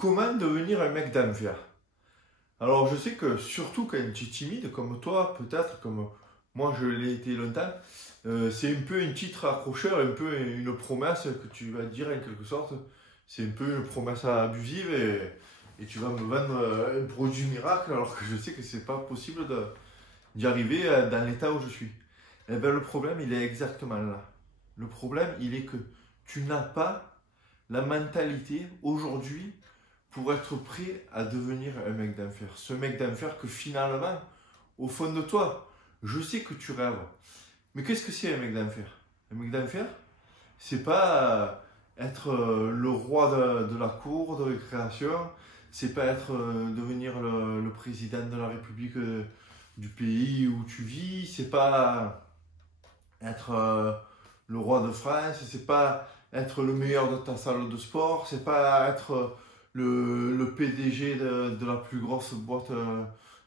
Comment devenir un mec d'enfer? Alors je sais que surtout quand tu es timide, comme toi, peut-être, comme moi je l'ai été longtemps, c'est un peu un titre accrocheur, un peu une promesse que tu vas dire en quelque sorte. C'est un peu une promesse abusive et tu vas me vendre un produit miracle alors que je sais que c'est pas possible d'y arriver dans l'état où je suis. Eh bien le problème il est exactement là. Le problème il est que tu n'as pas la mentalité aujourd'hui pour être prêt à devenir un mec d'enfer. Ce mec d'enfer que finalement, au fond de toi, je sais que tu rêves. Mais qu'est-ce que c'est un mec d'enfer? Un mec d'enfer, c'est pas être le roi de la cour de récréation, c'est pas être devenir le président de la République du pays où tu vis, c'est pas être le roi de France, c'est pas être le meilleur de ta salle de sport, c'est pas être le PDG de la plus grosse boîte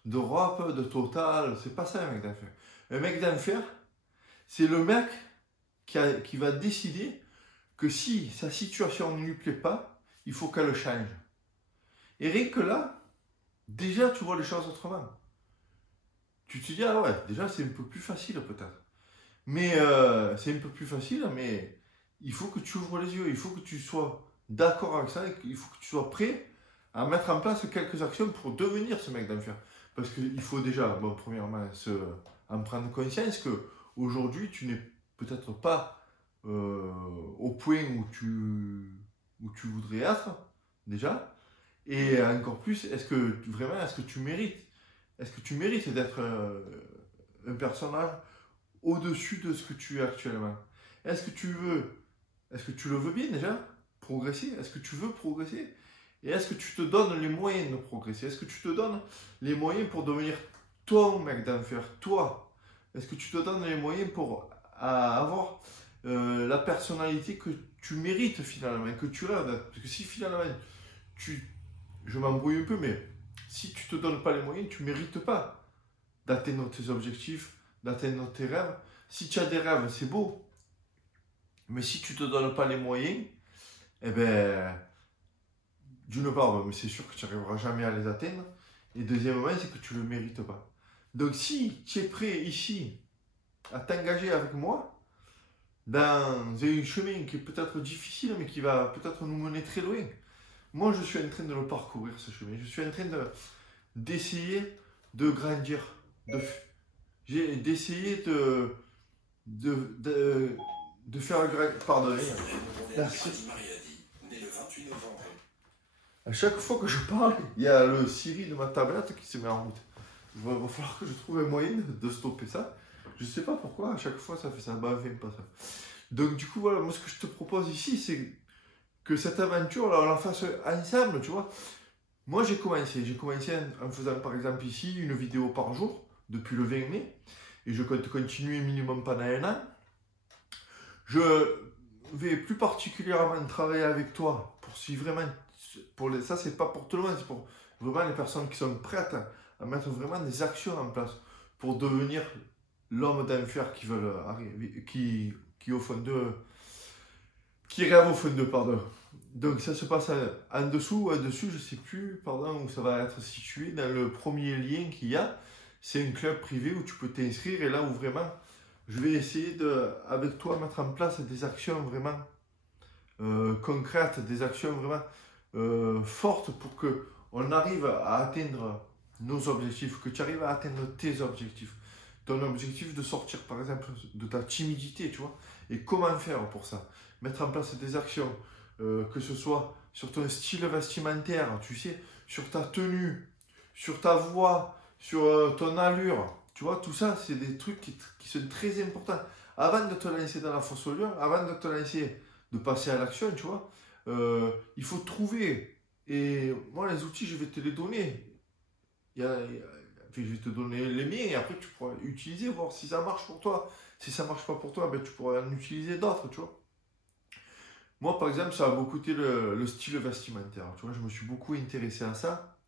d'Europe, de Total, c'est pas ça un mec d'enfer. Un mec d'enfer, c'est le mec qui va décider que si sa situation ne lui plaît pas, il faut qu'elle change. Et rien que là, déjà tu vois les choses autrement. Tu te dis, ah ouais, déjà c'est un peu plus facile peut-être. Mais c'est un peu plus facile, mais il faut que tu ouvres les yeux, il faut que tu sois d'accord avec ça, il faut que tu sois prêt à mettre en place quelques actions pour devenir ce mec d'enfer. Parce qu'il faut déjà, bon, premièrement, en prendre conscience que aujourd'hui tu n'es peut-être pas au point où tu voudrais être, déjà. Et encore plus, est-ce que tu mérites? Est-ce que tu mérites d'être un personnage au-dessus de ce que tu es actuellement? Est-ce que est-ce que tu le veux bien déjà? Progresser? Est-ce que tu veux progresser? Et est-ce que tu te donnes les moyens de progresser? Est-ce que tu te donnes les moyens pour devenir toi, mec d'enfer, toi? Est-ce que tu te donnes les moyens pour avoir la personnalité que tu mérites finalement, que tu rêves d'être? Parce que si finalement, tu, je m'embrouille un peu, mais si tu te donnes pas les moyens, tu mérites pas d'atteindre tes objectifs, d'atteindre tes rêves. Si tu as des rêves, c'est beau. Mais si tu ne te donnes pas les moyens, eh ben, d'une part, mais c'est sûr que tu n'arriveras jamais à les atteindre. Et deuxièmement, c'est que tu ne le mérites pas. Donc si tu es prêt ici à t'engager avec moi dans un chemin qui est peut-être difficile, mais qui va peut-être nous mener très loin, moi je suis en train de le parcourir, ce chemin. Je suis en train d'essayer de grandir, d'essayer de faire pardon. Merci. À chaque fois que je parle, il y a le Siri de ma tablette qui se met en route. Il va falloir que je trouve un moyen de stopper ça. Je sais pas pourquoi, à chaque fois ça fait ça. Bah, fait pas ça. Donc, du coup, voilà, moi ce que je te propose ici, c'est que cette aventure, là, on la fasse ensemble, tu vois. Moi, j'ai commencé en faisant par exemple ici une vidéo par jour depuis le 20 mai. Et je compte continuer minimum pendant un an. Je vais plus particulièrement travailler avec toi pour si vraiment, ça c'est pas pour tout le monde, c'est pour vraiment les personnes qui sont prêtes à mettre vraiment des actions en place pour devenir l'homme d'enfer qui veulent arriver, qui au fond de, qui rêve au fond de, pardon. Donc ça se passe en dessous, au-dessus, je sais plus, pardon, où ça va être situé, dans le premier lien qu'il y a. C'est un club privé où tu peux t'inscrire et là où vraiment je vais essayer avec toi, mettre en place des actions vraiment concrètes, des actions vraiment fortes pour qu'on arrive à atteindre nos objectifs, que tu arrives à atteindre tes objectifs. Ton objectif de sortir par exemple de ta timidité, tu vois, et comment faire pour ça? Mettre en place des actions, que ce soit sur ton style vestimentaire, tu sais, sur ta tenue, sur ta voix, sur ton allure. Tu vois, tout ça, c'est des trucs qui sont très importants. Avant de te lancer dans la fosse au lion, avant de te lancer, de passer à l'action, tu vois, il faut trouver. Et moi, les outils, je vais te les donner. Je vais te donner les miens et après, tu pourras utiliser, voir si ça marche pour toi. Si ça marche pas pour toi, ben, tu pourras en utiliser d'autres, tu vois. Moi, par exemple, ça a beaucoup été le style vestimentaire. Tu vois, je me suis beaucoup intéressé à ça.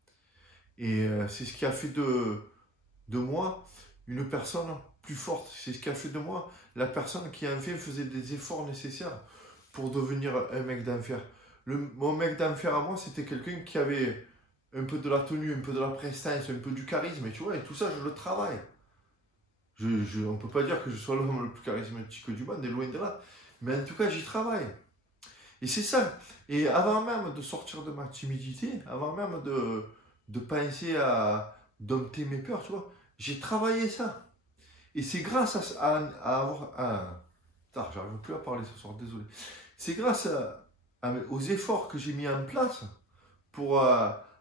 Et c'est ce qui a fait de moi une personne plus forte. C'est ce qui a fait de moi la personne qui enfin faisait des efforts nécessaires pour devenir un mec d'enfer. Mon mec d'enfer à moi, c'était quelqu'un qui avait un peu de la tenue, un peu de la prestance, un peu du charisme, et tu vois, et tout ça, je le travaille. On ne peut pas dire que je sois l'homme le plus charismatique du monde, et loin de là. Mais en tout cas, j'y travaille. Et c'est ça. Et avant même de sortir de ma timidité, avant même de penser à dompter mes peurs, tu vois, j'ai travaillé ça. Et c'est grâce à avoir... Putain, j'arrive plus à parler ce soir, désolé. C'est grâce aux efforts que j'ai mis en place pour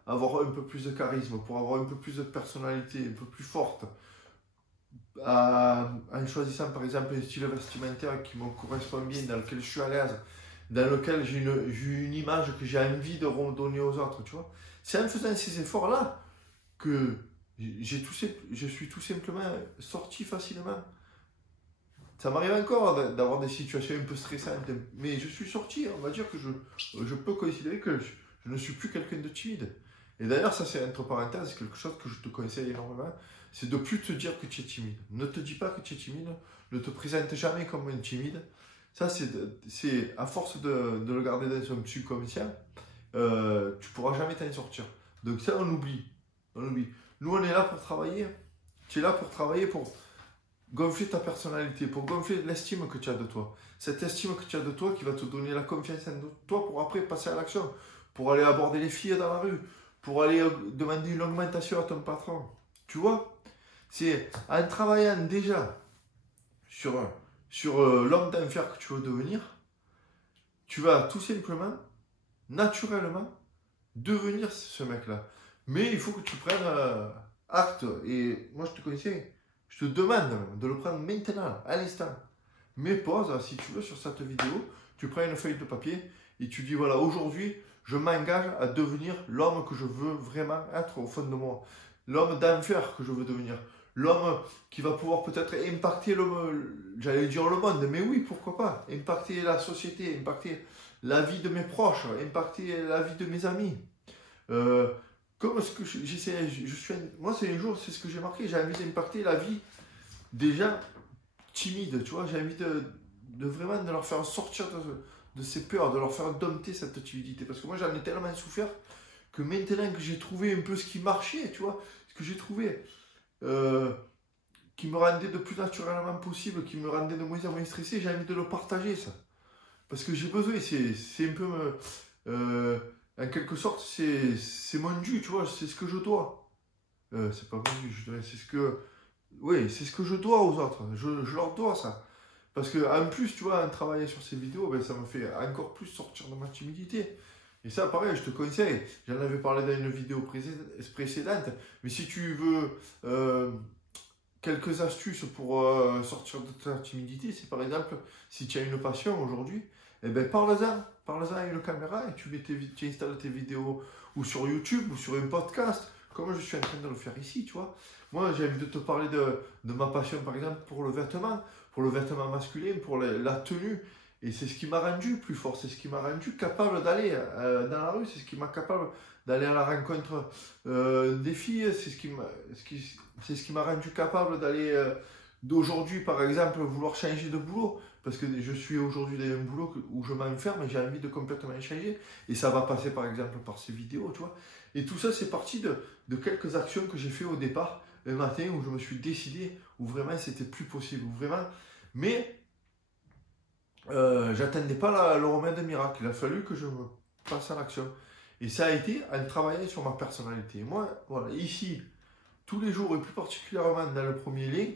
avoir un peu plus de charisme, pour avoir un peu plus de personnalité, un peu plus forte, en choisissant par exemple un style vestimentaire qui me correspond bien, dans lequel je suis à l'aise, dans lequel j'ai une image que j'ai envie de redonner aux autres, tu vois. C'est en faisant ces efforts-là que je suis tout simplement sorti facilement. Ça m'arrive encore d'avoir des situations un peu stressantes, mais je suis sorti, on va dire que je peux considérer que je ne suis plus quelqu'un de timide. Et d'ailleurs, ça c'est entre parenthèses, quelque chose que je te conseille énormément, c'est de plus te dire que tu es timide. Ne te dis pas que tu es timide, ne te présente jamais comme un timide. Ça c'est à force de le garder dans son subconscient, tu pourras jamais t'en sortir. Donc ça on oublie, on oublie. Nous on est là pour travailler, tu es là pour travailler, pour gonfler ta personnalité, pour gonfler l'estime que tu as de toi. Cette estime que tu as de toi qui va te donner la confiance en toi pour après passer à l'action, pour aller aborder les filles dans la rue, pour aller demander une augmentation à ton patron. Tu vois, c'est en travaillant déjà sur l'homme d'enfer que tu veux devenir, tu vas tout simplement, naturellement, devenir ce mec-là. Mais il faut que tu prennes acte. Et moi, je te conseille, je te demande de le prendre maintenant, à l'instant. Mais pause, si tu veux, sur cette vidéo, tu prends une feuille de papier et tu dis, voilà, aujourd'hui, je m'engage à devenir l'homme que je veux vraiment être au fond de moi. L'homme d'enfer que je veux devenir. L'homme qui va pouvoir peut-être impacter j'allais dire le monde, mais oui, pourquoi pas. Impacter la société, impacter la vie de mes proches, impacter la vie de mes amis. Comme ce que j'essaie, moi c'est un jour, c'est ce que j'ai marqué, j'ai envie d'impacter la vie des gens timides, tu vois, j'ai envie de vraiment de leur faire sortir de ces peurs, de leur faire dompter cette timidité, parce que moi j'en ai tellement souffert que maintenant que j'ai trouvé un peu ce qui marchait, tu vois, ce que j'ai trouvé, qui me rendait de plus naturellement possible, qui me rendait de moins en moins stressé, j'ai envie de le partager ça, parce que j'ai besoin, c'est un peu en quelque sorte, c'est mon dû, tu vois, c'est ce que je dois. C'est pas mon dû, je dirais, c'est ce que. Oui, c'est ce que je dois aux autres. Je leur dois ça. Parce que en plus, tu vois, en travaillant sur ces vidéos, ben, ça me fait encore plus sortir de ma timidité. Et ça, pareil, je te conseille. J'en avais parlé dans une vidéo précédente. Mais si tu veux quelques astuces pour sortir de ta timidité, c'est par exemple, si tu as une passion aujourd'hui, eh ben parle-en. Parle-en à une caméra et tu installes tes vidéos ou sur YouTube ou sur un podcast, comme je suis en train de le faire ici, tu vois. Moi, j'ai envie de te parler de ma passion, par exemple, pour le vêtement masculin, pour la tenue. Et c'est ce qui m'a rendu plus fort, c'est ce qui m'a rendu capable d'aller dans la rue, c'est ce qui m'a capable d'aller à la rencontre des filles, c'est ce qui m'a rendu capable d'aller d'aujourd'hui, par exemple, vouloir changer de boulot. Parce que je suis aujourd'hui dans un boulot où je m'enferme et j'ai envie de complètement changer. Et ça va passer par exemple par ces vidéos, tu vois. Et tout ça, c'est parti de quelques actions que j'ai fait au départ, un matin où je me suis décidé, où vraiment c'était plus possible. Où vraiment... Mais j'attendais pas le remède miracle. Il a fallu que je me passe à l'action. Et ça a été en travaillant sur ma personnalité. Et moi, voilà, ici, tous les jours et plus particulièrement dans le premier lien,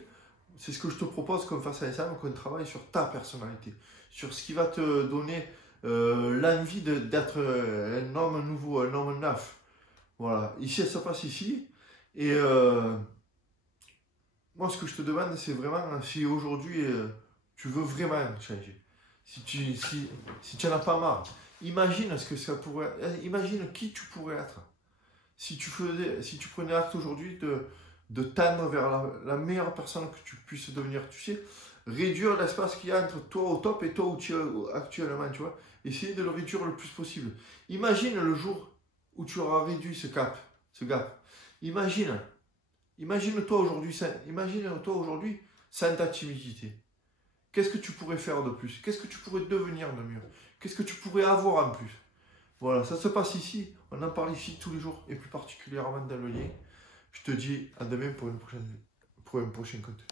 c'est ce que je te propose qu'on fasse ensemble, qu'on travaille sur ta personnalité, sur ce qui va te donner l'envie d'être un homme nouveau, un homme neuf. Voilà, ici, ça se passe ici. Et moi, ce que je te demande, c'est vraiment si aujourd'hui tu veux vraiment changer. Si tu n'en as pas marre, imagine ce que ça pourrait. Imagine qui tu pourrais être. Si tu prenais acte aujourd'hui de tendre vers la meilleure personne que tu puisses devenir, tu sais, réduire l'espace qu'il y a entre toi au top et toi où tu es actuellement, tu vois, essayer de le réduire le plus possible. Imagine le jour où tu auras réduit ce gap. Imagine-toi aujourd'hui sans ta timidité. Qu'est-ce que tu pourrais faire de plus? Qu'est-ce que tu pourrais devenir de mieux? Qu'est-ce que tu pourrais avoir en plus? Voilà, ça se passe ici. On en parle ici tous les jours, et plus particulièrement dans le lien. Je te dis à demain pour un prochain contenu.